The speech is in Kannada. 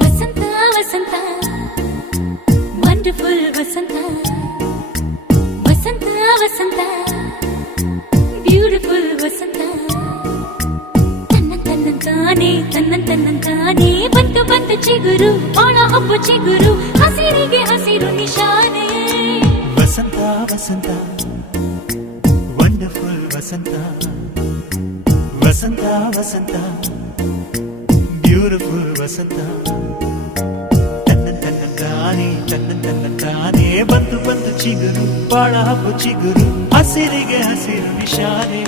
ವಸಂತ ವಸಂತ ವಂಡರ್ಫುಲ್ ವಸಂತ ವಸಂತ ವಸಂತ ಬ್ಯೂಟಿಫುಲ್ ವಸಂತ ತನ್ನಂತಾನೆ ಬಂತು ಬಂತು ಚಿಗುರು ಒಣ ಹಬ್ಬ ಚಿಗುರು ಹಸಿರಿಗೆ ಹಸಿರು ನಿಶಾನೆ ವಸಂತ ವಸಂತ ವಂಡರ್ಫುಲ್ ವಸಂತ ವಸಂತ ವಸಂತ ಬ್ಯೂಟಿಫುಲ್ ವಸಂತ ತನ್ನಂತಾನೆ ಬಂತು ಬಂತು ಚಿಗುರು ಒಣ ಹಬ್ಬ ಚಿಗುರು ಹಸಿರಿಗೆ ಹಸಿರು ನಿಶಾನೆ